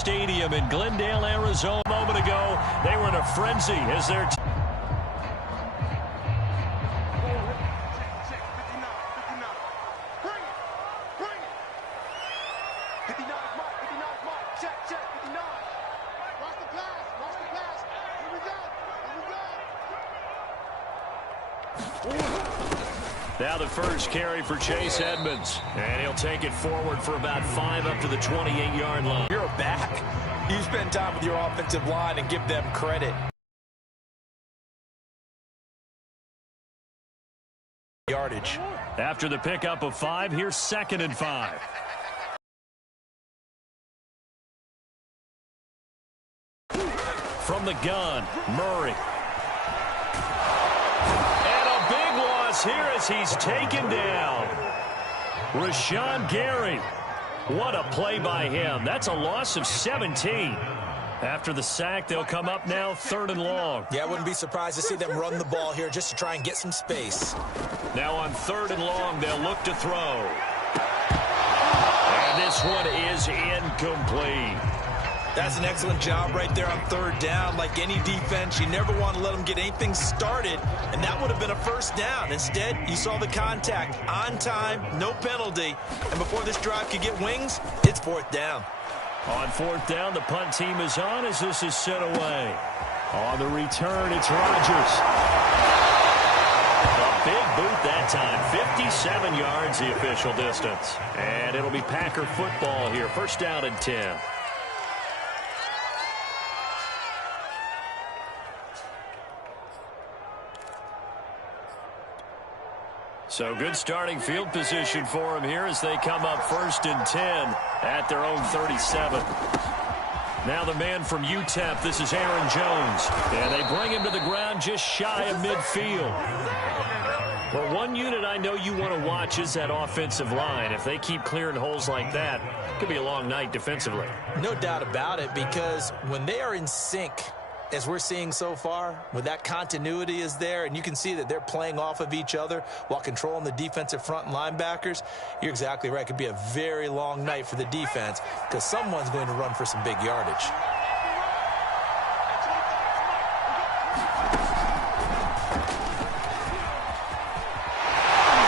Stadium in Glendale, Arizona. A moment ago, they were in a frenzy as their Now the first carry for Chase Edmonds, and he'll take it forward for about 5 up to the 28-yard line. You're back. You spend time with your offensive line and give them credit. Yardage. After the pickup of 5, here's 2nd and 5. From the gun, Murray. Here as he's taken down. Rashawn Gary. What a play by him. That's a loss of 17. After the sack, they'll come up now 3rd and long. Yeah, I wouldn't be surprised to see them run the ball here just to try and get some space. Now on 3rd and long, they'll look to throw. And this one is incomplete. That's an excellent job right there on 3rd down. Like any defense, you never want to let them get anything started, and that would have been a 1st down. Instead, you saw the contact on time, no penalty, and before this drive could get wings, it's 4th down. On 4th down, the punt team is on as this is sent away. On the return, it's Rodgers. A big boot that time, 57 yards the official distance. And it'll be Packer football here, 1st down and 10. So good starting field position for them here as they come up 1st and 10 at their own 37. Now the man from UTEP, this is Aaron Jones. And they bring him to the ground just shy of midfield. Well, one unit I know you want to watch is that offensive line. If they keep clearing holes like that, it could be a long night defensively. No doubt about it, because when they are in sync, as we're seeing so far, when that continuity is there and you can see that they're playing off of each other while controlling the defensive front and linebackers, you're exactly right. It could be a very long night for the defense because someone's going to run for some big yardage.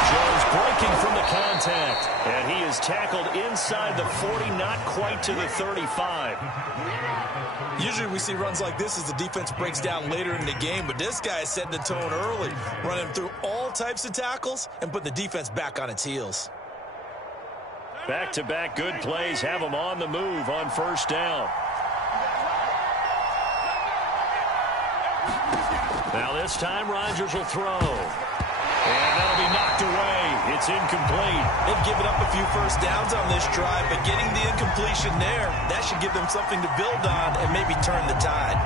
Jones breaking from the contact, and he is tackled inside the 40, not quite to the 35. Usually we see runs like this as the defense breaks down later in the game, but this guy is setting the tone early, running through all types of tackles and put the defense back on its heels. Back-to-back good plays have them on the move on 1st down. Now this time Rodgers will throw. And that'll be knocked away. It's incomplete. They've given up a few 1st downs on this drive, but getting the incompletion there, that should give them something to build on and maybe turn the tide.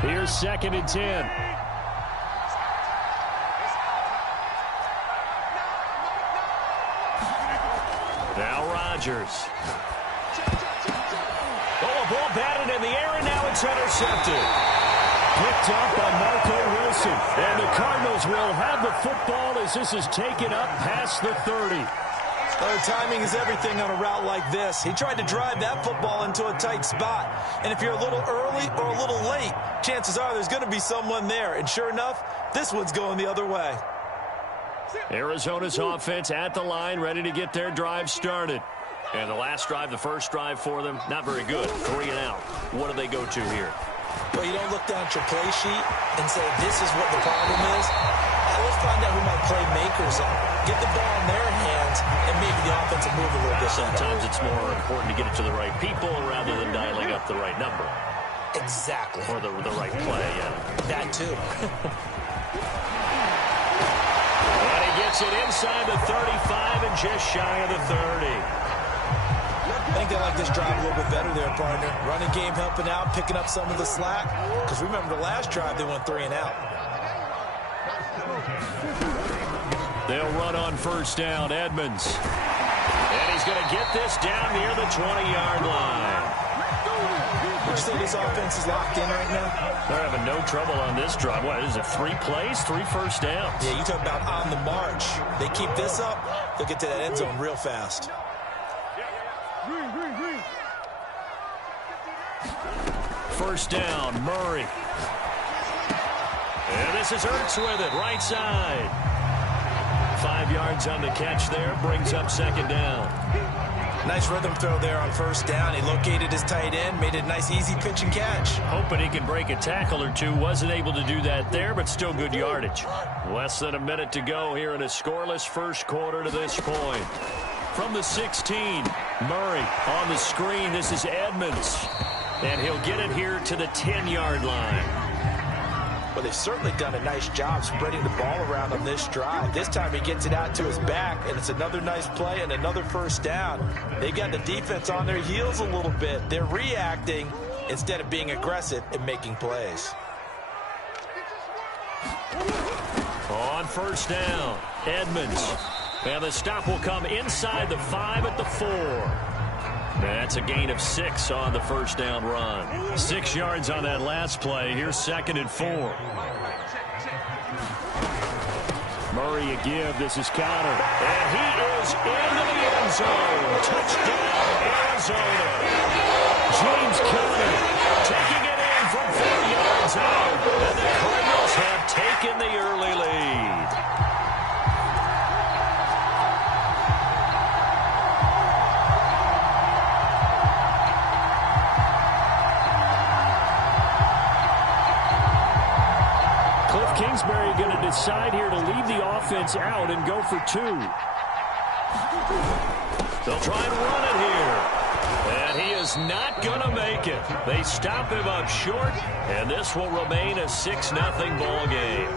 Here's 2nd and 10. Now Rodgers. Oh, a ball batted in the air, and now it's intercepted. Picked up by Marco Wilson. And the Cardinals will have the football as this is taken up past the 30. Timing is everything on a route like this. He tried to drive that football into a tight spot. And if you're a little early or a little late, chances are there's going to be someone there. And sure enough, this one's going the other way. Arizona's offense at the line, ready to get their drive started. And the last drive, the first drive for them, not very good. 3 and out. What do they go to here? Well, you don't look down at your play sheet and say, this is what the problem is. Let's find out who my playmakers are. Get the ball in their hands, and maybe the offense will move a little bit. Sometimes it's more important to get it to the right people rather than dialing up the right number. Exactly. Or the right play, yeah. That too. Gets it inside the 35 and just shy of the 30. I think they like this drive a little bit better there, partner. Running game helping out, picking up some of the slack. Because remember the last drive, they went 3 and out. They'll run on 1st down, Edmonds. And he's going to get this down near the 20-yard line. you say this offense is locked in right now? They're having no trouble on this drive. What is it, 3 plays, 3 first downs? Yeah, you talk about on the march. They keep this up, they'll get to that end zone real fast. First down, Murray. And this is Ertz with it, right side. 5 yards on the catch there, brings up second down. Nice rhythm throw there on first down. He located his tight end, made it a nice easy pitch and catch. Hoping he can break a tackle or two. Wasn't able to do that there, but still good yardage. Less than a minute to go here in a scoreless first quarter to this point. From the 16, Murray on the screen. This is Edmonds. And he'll get it here to the 10-yard line. Well, they've certainly done a nice job spreading the ball around on this drive. This time he gets it out to his back, and it's another nice play and another first down. They've got the defense on their heels a little bit. They're reacting instead of being aggressive and making plays. On first down, Edmonds. And the stop will come inside the 5 at the 4. That's a gain of 6 on the first down run. 6 yards on that last play. Here's 2nd and 4. Murray a give. This is Connor. And he is into the end zone. Touchdown, Arizona. James Conner taking it in from 4 yards out. And the Cardinals have taken the early lead. Kingsbury going to decide here to leave the offense out and go for 2. They'll try and run it here. And he is not going to make it. They stop him up short, and this will remain a 6-0 ball game.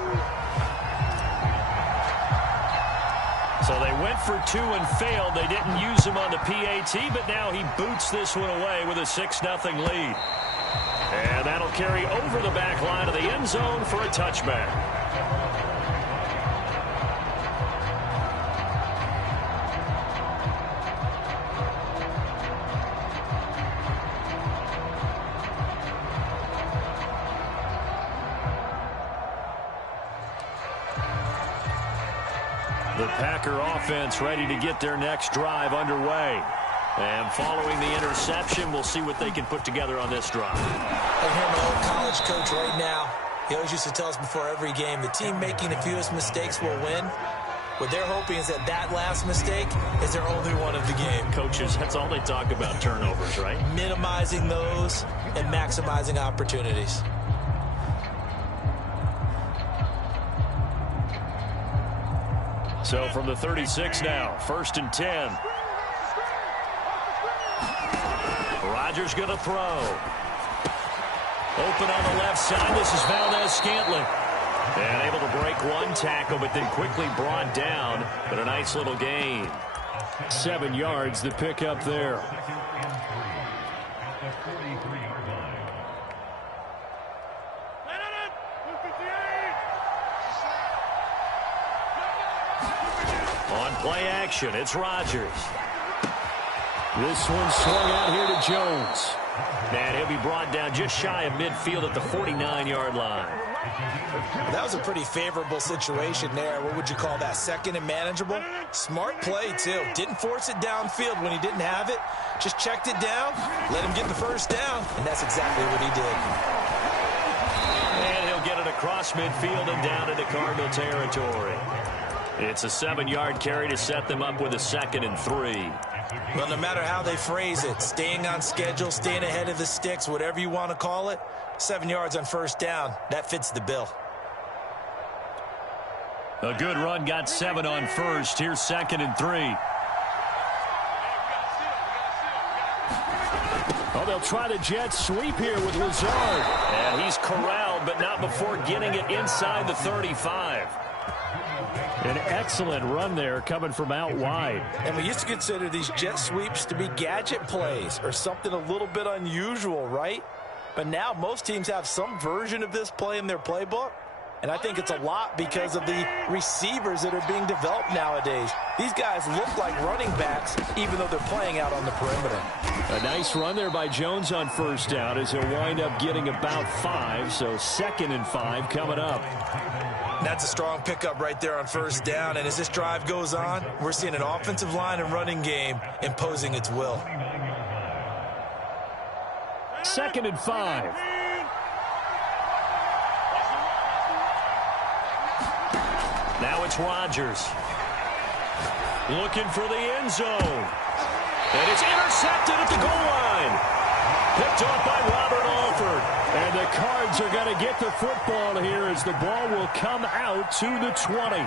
So they went for 2 and failed. They didn't use him on the PAT, but now he boots this one away with a 6-0 lead. And that'll carry over the back line of the end zone for a touchback. The Packer offense ready to get their next drive underway. And following the interception, we'll see what they can put together on this drive. I hear my old college coach right now. He always used to tell us before every game, the team making the fewest mistakes will win. What they're hoping is that that last mistake is their only one of the game. Coaches, that's all they talk about, turnovers, right? Minimizing those and maximizing opportunities. So from the 36 now, 1st and 10. Rodgers going to throw. Open on the left side. This is Valdez-Scantling. And able to break one tackle, but then quickly brought down. But a nice little gain. 7 yards, the pickup there. On play action, it's Rodgers. This one swung out here to Jones. And he'll be brought down just shy of midfield at the 49-yard line. That was a pretty favorable situation there. What would you call that? 2nd and manageable? Smart play, too. Didn't force it downfield when he didn't have it. Just checked it down, let him get the first down, and that's exactly what he did. And he'll get it across midfield and down into Cardinal territory. It's a 7-yard carry to set them up with a 2nd and 3. Well, no matter how they phrase it, staying on schedule, staying ahead of the sticks, whatever you want to call it, 7 yards on first down, that fits the bill. A good run, got 7 on first. Here's 2nd and 3. Oh, they'll try the jet sweep here with Lazard. And he's corralled, but not before getting it inside the 35. An excellent run there coming from out wide. And we used to consider these jet sweeps to be gadget plays or something a little bit unusual, right? But now most teams have some version of this play in their playbook, And I think it's a lot because of the receivers that are being developed nowadays. These guys look like running backs, even though they're playing out on the perimeter. A nice run there by Jones on first down as he'll wind up getting about 5, so 2nd and 5 coming up. That's a strong pickup right there on first down, and as this drive goes on, we're seeing an offensive line and running game imposing its will. 2nd and 5. Now it's Rodgers. Looking for the end zone. And it's intercepted at the goal line. Picked off by Robert Alford. And the Cards are going to get the football here as the ball will come out to the 20.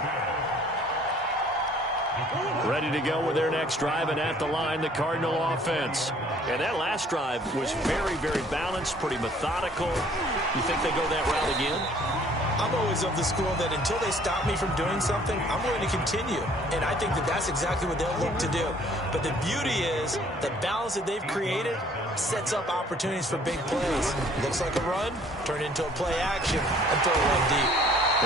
Ready to go with their next drive, and at the line, the Cardinal offense. And that last drive was very, very balanced, pretty methodical. You think they go that route again? I'm always of the school that until they stop me from doing something, I'm going to continue. And I think that that's exactly what they'll look to do. But the beauty is the balance that they've created sets up opportunities for big plays. Looks like a run, turn into a play action, and throw one deep.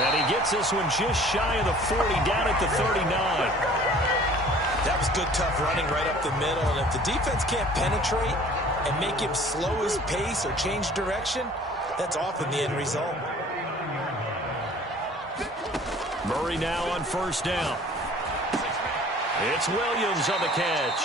And he gets this one just shy of the 40, down at the 39. That was good, tough running right up the middle. And if the defense can't penetrate and make him slow his pace or change direction, that's often the end result. Murray now on first down. It's Williams on the catch.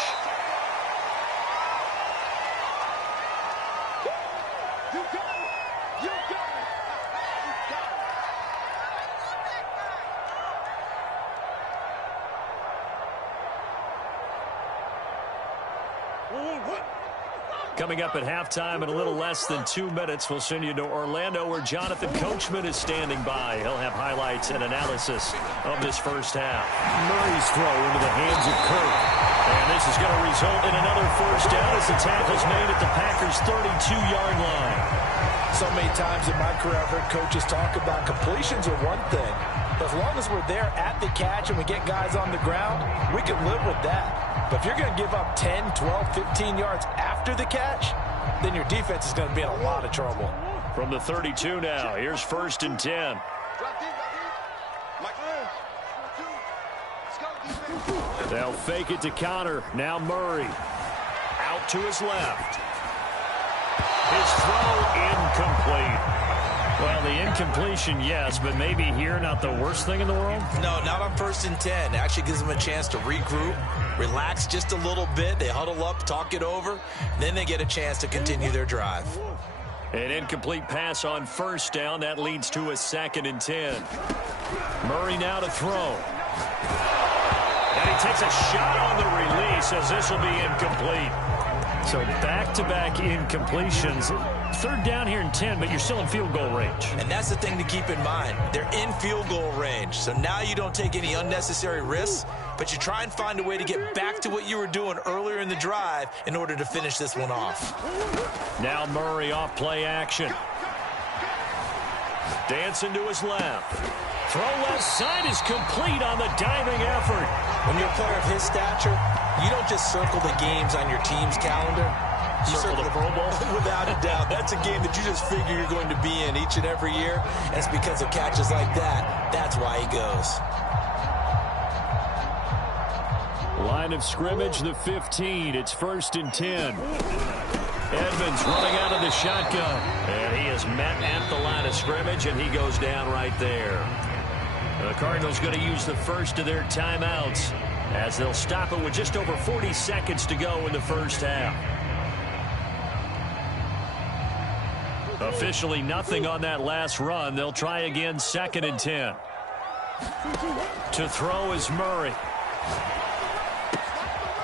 Coming up at halftime in a little less than 2 minutes, we'll send you to Orlando where Jonathan Coachman is standing by. He'll have highlights and analysis of this first half. Murray's throw into the hands of Kirk. And this is going to result in another first down as the tackle's made at the Packers' 32-yard line. So many times in my career I've heard coaches talk about completions are one thing. But as long as we're there at the catch and we get guys on the ground, we can live with that. But if you're going to give up 10, 12, 15 yards after the catch, then your defense is going to be in a lot of trouble. From the 32 now, here's 1st and 10. They'll fake it to Connor. Now Murray. Out to his left. His throw incomplete. Well, the incompletion, yes, but maybe here not the worst thing in the world? No, not on 1st and 10. It actually gives them a chance to regroup, relax just a little bit. They huddle up, talk it over, then they get a chance to continue their drive. An incomplete pass on first down. That leads to a 2nd and 10. Murray now to throw. And he takes a shot on the release as this will be incomplete. So back-to-back incompletions. 3rd down here and 10, but you're still in field goal range. And that's the thing to keep in mind. They're in field goal range. So now you don't take any unnecessary risks, but you try and find a way to get back to what you were doing earlier in the drive in order to finish this one off. Now Murray off play action. Dancing to his left. Throw left side is complete on the diving effort. When you're a player of his stature, you don't just circle the games on your team's calendar. You circle the Pro Bowl? Without a doubt. That's a game that you just figure you're going to be in each and every year. And it's because of catches like that. That's why he goes. Line of scrimmage, the 15. It's 1st and 10. Edmonds running out of the shotgun. And he is met at the line of scrimmage, and he goes down right there. The Cardinals going to use the first of their timeouts as they'll stop it with just over 40 seconds to go in the first half. Officially nothing on that last run. They'll try again 2nd and 10. To throw is Murray.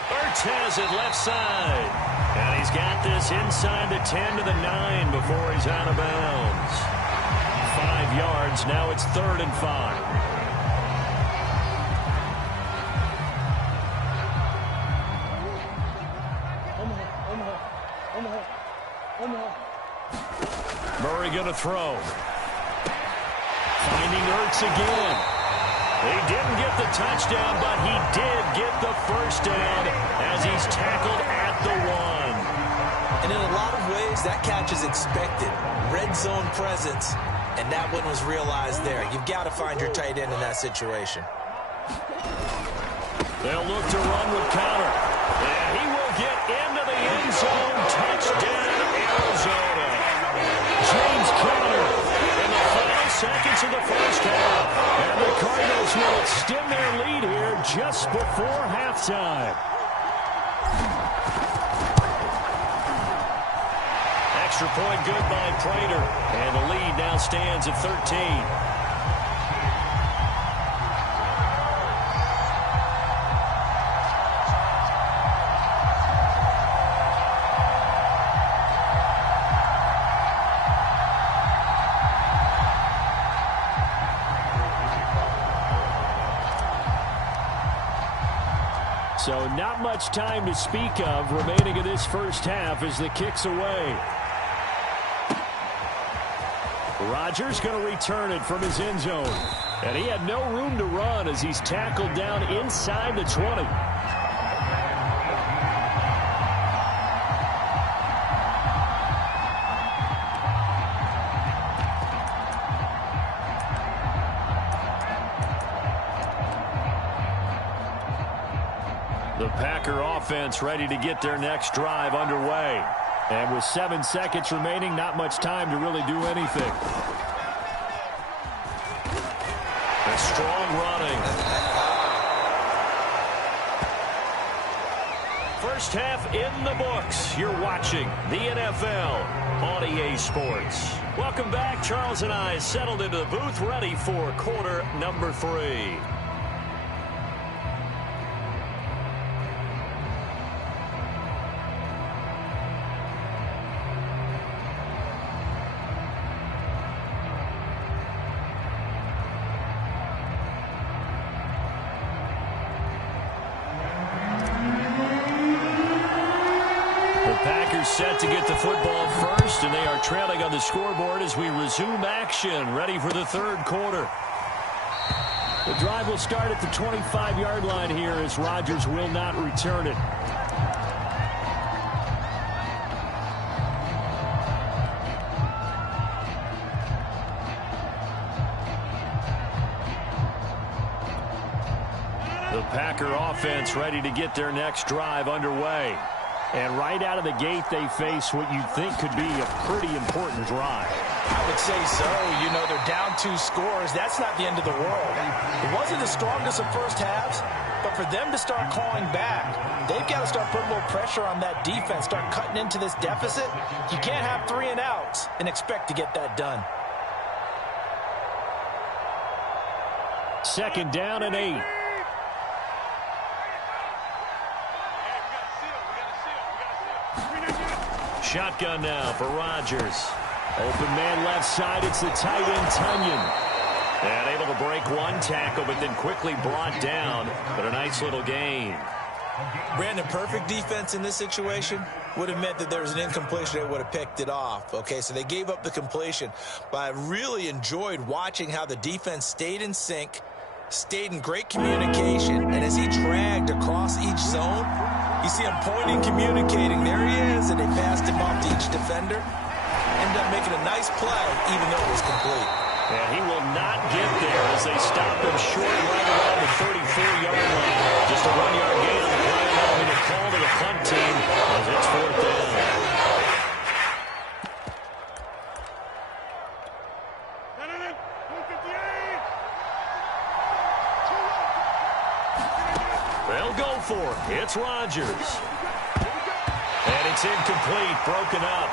Ortez at left side. And he's got this inside the 10 to the 9 before he's out of bounds. 5 yards. Now it's 3rd and 5. Murray going to throw. Finding Ertz again. He didn't get the touchdown, but he did get the first down as he's tackled at the 1. And in a lot of ways, that catch is expected. Red zone presence. And that one was realized there. You've got to find your tight end in that situation. They'll look to run with counter. And he will get into the end zone. Touchdown, Arizona. James Conner in the final seconds of the first half. And the Cardinals will extend their lead here just before halftime. Extra point good by Prater. And the lead now stands at 13. So not much time to speak of remaining in this first half as the kick's away. Rodgers going to return it from his end zone. And he had no room to run as he's tackled down inside the 20. The Packer offense ready to get their next drive underway. And with 7 seconds remaining, not much time to really do anything. A strong running. First half in the books. You're watching the NFL on EA Sports. Welcome back. Charles and I settled into the booth ready for quarter number 3. Set to get the football first, and they are trailing on the scoreboard as we resume action, ready for the third quarter. The drive will start at the 25-yard line here as Rodgers will not return it. The Packer offense ready to get their next drive underway. And right out of the gate, they face what you'd think could be a pretty important drive. I would say so. You know, they're down 2 scores. That's not the end of the world. It wasn't the strongest of first halves, but for them to start clawing back, they've got to start putting more pressure on that defense, start cutting into this deficit. You can't have 3 and outs and expect to get that done. Second down and 8. Shotgun now for Rodgers. Open man left side. It's the tight end, Tunyon. And able to break one tackle, but then quickly brought down. But a nice little gain. Brandon, perfect defense in this situation would have meant that there was an incompletion that would have picked it off. Okay, so they gave up the completion. But I really enjoyed watching how the defense stayed in sync, stayed in great communication, and as he dragged across each zone, you see him pointing, communicating. There he is, and they passed him off to each defender. Ended up making a nice play, even though it was complete. And he will not get there as they stop him short right around the 34-yard line. Just a 1-yard gain on the play, allowing the call to the punt team as it's 4th down. They'll go for it. It's Rodgers. And it's incomplete, broken up.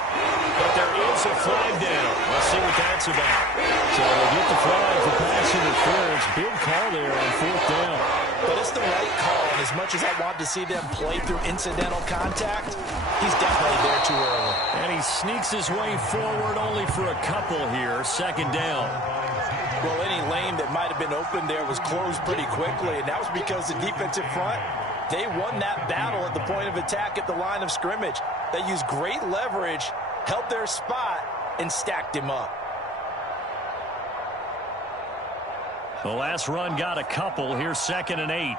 But there is a flag down. Let's see what that's about. So they get the flag for pass interference. Big call there on 4th down. But it's the right call. And as much as I want to see them play through incidental contact, he's definitely there too early. And he sneaks his way forward only for a couple here. 2nd down. Well, any lane that might have been open there was closed pretty quickly, and that was because the defensive front, they won that battle at the point of attack at the line of scrimmage. They used great leverage, held their spot, and stacked him up. The last run got a couple. Here's 2nd and 8.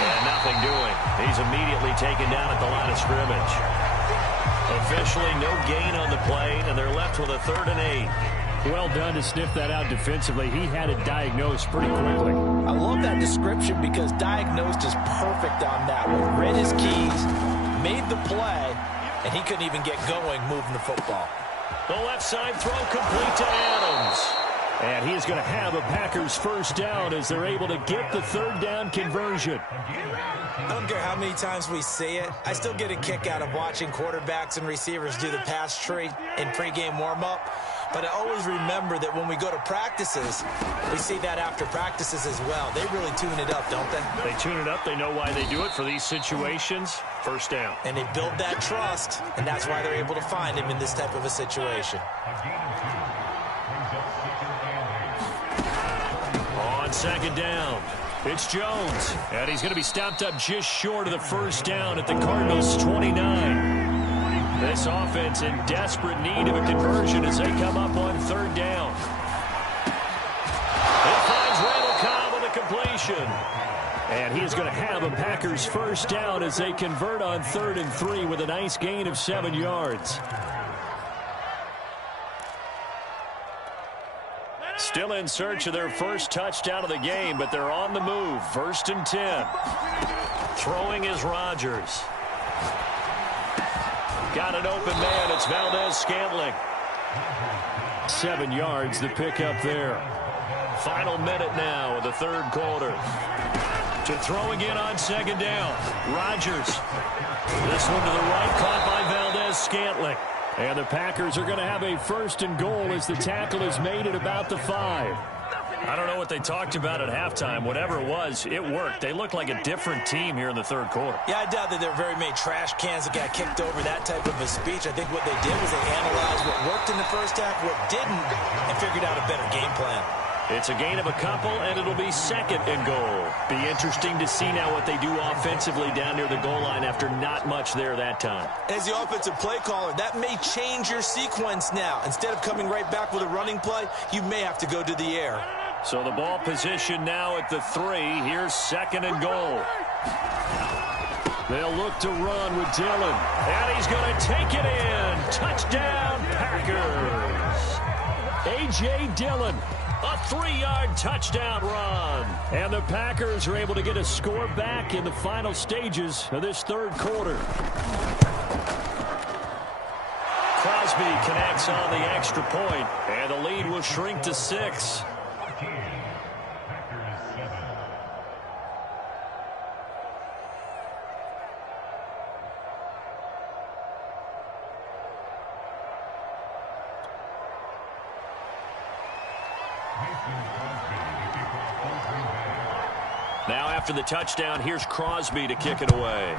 And now nothing doing. He's immediately taken down at the line of scrimmage. Officially no gain on the play, and they're left with a 3rd and 8. Well done to sniff that out defensively. He had it diagnosed pretty quickly. I love that description because diagnosed is perfect on that one. Read his keys, made the play, and he couldn't even get going moving the football. The left side throw complete to Adams. And he is going to have a Packers first down as they're able to get the 3rd down conversion. I don't care how many times we see it. I still get a kick out of watching quarterbacks and receivers do the pass tree in pregame warm-up. But I always remember that when we go to practices, we see that after practices as well. They really tune it up, don't they? They tune it up. They know why they do it for these situations. First down. And they build that trust, and that's why they're able to find him in this type of a situation. On 2nd down, it's Jones. And he's going to be stopped up just short of the first down at the Cardinals' 29. This offense in desperate need of a conversion as they come up on 3rd down. It finds Randall Cobb with a completion. And he's going to have a Packers first down as they convert on 3rd and 3 with a nice gain of 7 yards. Still in search of their first touchdown of the game, but they're on the move. 1st and 10. Throwing is Rodgers. Got an open man. It's Valdez-Scantling. 7 yards, the pickup there. Final minute now of the 3rd quarter. To throw again on 2nd down. Rodgers. This one to the right, caught by Valdez-Scantling. And the Packers are going to have a 1st and goal as the tackle is made at about the 5. I don't know what they talked about at halftime. Whatever it was, it worked. They look like a different team here in the 3rd quarter. Yeah, I doubt that there were very many trash cans that got kicked over, that type of a speech. I think what they did was they analyzed what worked in the first half, what didn't, and figured out a better game plan. It's a gain of a couple, and it'll be 2nd and goal. Be interesting to see now what they do offensively down near the goal line after not much there that time. As the offensive play caller, that may change your sequence now. Instead of coming right back with a running play, you may have to go to the air. So the ball position now at the 3. Here's 2nd and goal. They'll look to run with Dillon. And he's going to take it in. Touchdown, Packers. A.J. Dillon. A 3-yard touchdown run. And the Packers are able to get a score back in the final stages of this 3rd quarter. Crosby connects on the extra point, and the lead will shrink to 6. Now after the touchdown, here's Crosby to kick it away.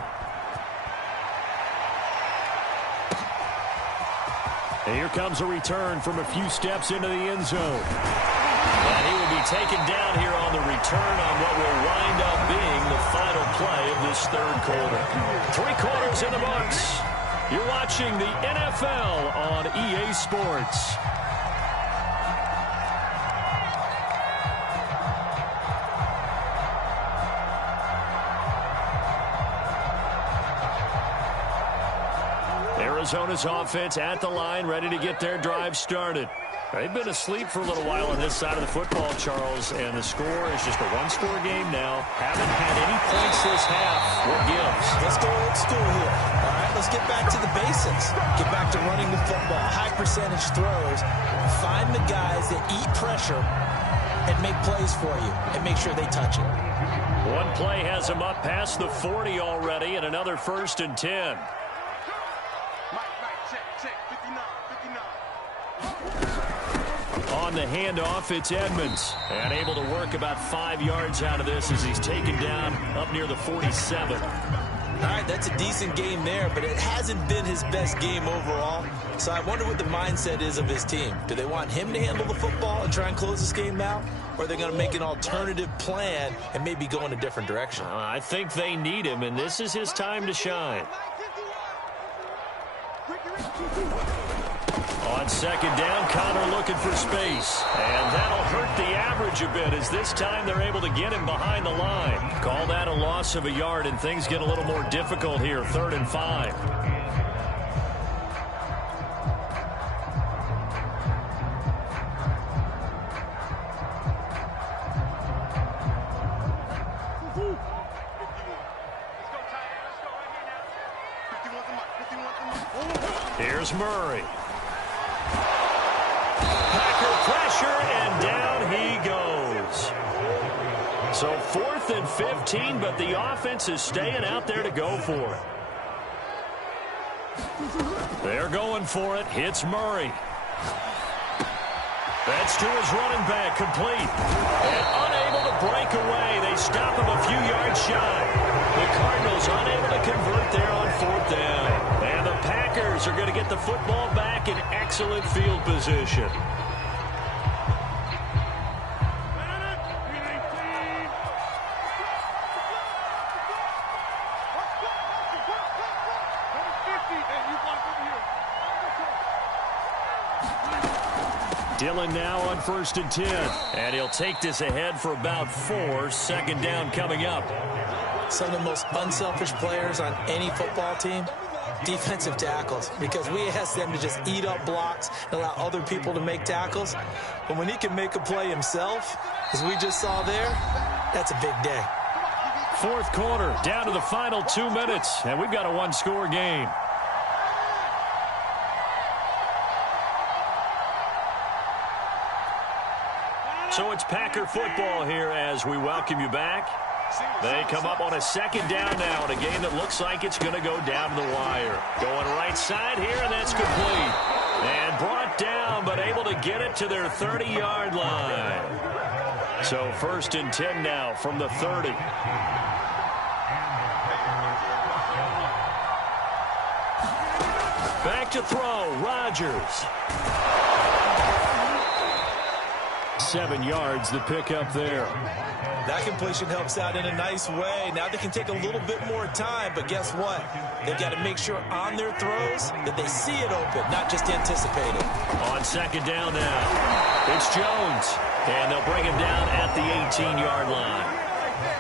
And here comes a return from a few steps into the end zone. And he will be taken down here on the return on what will wind up being the final play of this 3rd quarter. 3 quarters in the books. You're watching the NFL on EA Sports. Arizona's offense at the line, ready to get their drive started. They've been asleep for a little while on this side of the football, Charles, and the score is just a one-score game now. Haven't had any points this half. What gives? Let's go old school here. All right, let's get back to the basics. Get back to running the football, high percentage throws. Find the guys that eat pressure and make plays for you and make sure they touch it. One play has them up past the 40 already, and another 1st and 10. On the handoff, it's Edmonds. And able to work about 5 yards out of this as he's taken down up near the 47. All right, that's a decent game there, but it hasn't been his best game overall. So I wonder what the mindset is of his team. Do they want him to handle the football and try and close this game out? Or are they going to make an alternative plan and maybe go in a different direction? I think they need him, and this is his time to shine. On second down, Connor looking for space. And that'll hurt the average a bit as this time they're able to get him behind the line. Call that a loss of a yard, and things get a little more difficult here, 3rd and 5. Here's Murray. Packer pressure, and down he goes. So 4th and 15, but the offense is staying out there to go for it. They're going for it. Hits Murray. That's to his running back, complete. And unable to break away. They stop him a few yards shy. The Cardinals unable to convert there on 4th down. And the Packers are going to get the football back in excellent field position. Dillon now on 1st and 10. And he'll take this ahead for about 4. Second down coming up. Some of the most unselfish players on any football team, defensive tackles, because we ask them to just eat up blocks and allow other people to make tackles. But when he can make a play himself, as we just saw there, that's a big day. 4th quarter, down to the final 2 minutes, and we've got a one-score game. So it's Packer football here as we welcome you back. They come up on a second down now in a game that looks like it's going to go down to the wire. Going right side here, and that's complete. And brought down, but able to get it to their 30-yard line. So 1st and 10 now from the 30. Back to throw, Rodgers. 7 yards, the pickup there. That completion helps out in a nice way. Now they can take a little bit more time, but guess what? They've got to make sure on their throws that they see it open, not just anticipate it. On second down now, it's Jones, and they'll bring him down at the 18-yard line.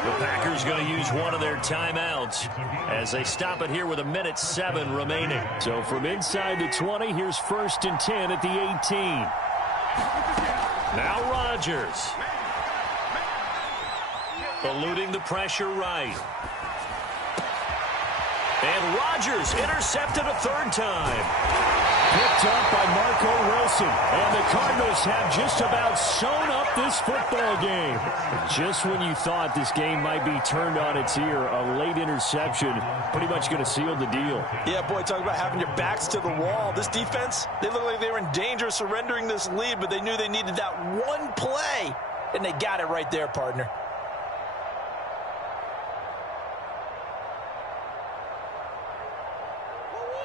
The Packers going to use one of their timeouts as they stop it here with 1:07 remaining. So from inside the 20, here's 1st and 10 at the 18. Now Rodgers. Eluding the pressure right. And Rodgers intercepted a 3rd time. Picked up by Marco Wilson. And the Cardinals have just about sewn up this football game. Just when you thought this game might be turned on its ear, a late interception pretty much going to seal the deal. Yeah, boy, talk about having your backs to the wall. This defense, they look like they were in danger of surrendering this lead, but they knew they needed that one play, and they got it right there, partner.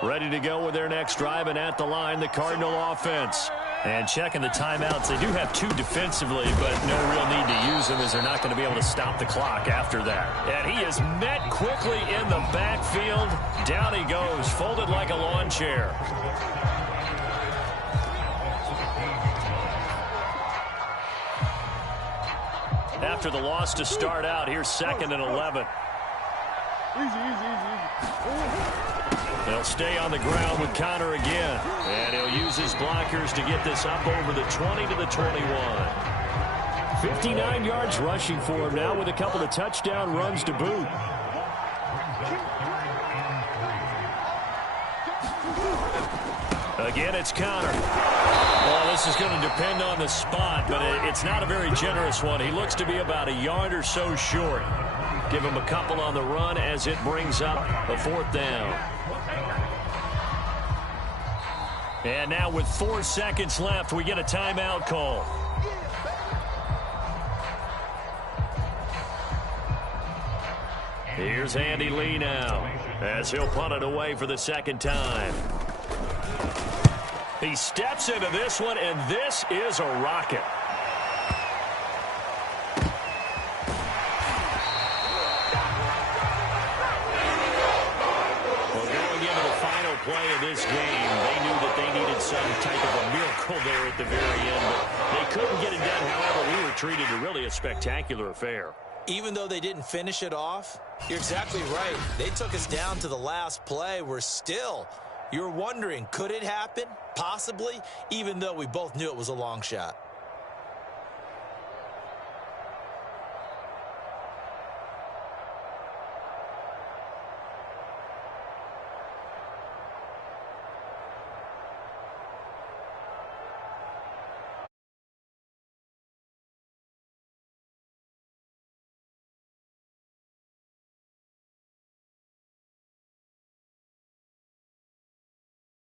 Ready to go with their next drive, and at the line, the Cardinal offense. And checking the timeouts, they do have 2 defensively, but no real need to use them as they're not going to be able to stop the clock after that. And he is met quickly in the backfield. Down he goes, folded like a lawn chair. After the loss to start out, here's 2nd and 11. They'll stay on the ground with Connor again. And he'll use his blockers to get this up over the 20 to the 21. 59 yards rushing for him now with a couple of touchdown runs to boot. Again, it's Connor. Well, this is going to depend on the spot, but it's not a very generous one. He looks to be about a yard or so short. Give him a couple on the run as it brings up a 4th down. And now with 4 seconds left, we get a timeout call. Here's Andy Lee now as he'll punt it away for the 2nd time. He steps into this one, and this is a rocket. Well, going into the final play of this game, they knew that they needed some type of a miracle there at the very end, but they couldn't get it done. However, we were treated to really a spectacular affair. Even though they didn't finish it off, you're exactly right. They took us down to the last play. You're wondering, could it happen? Possibly, even though we both knew it was a long shot.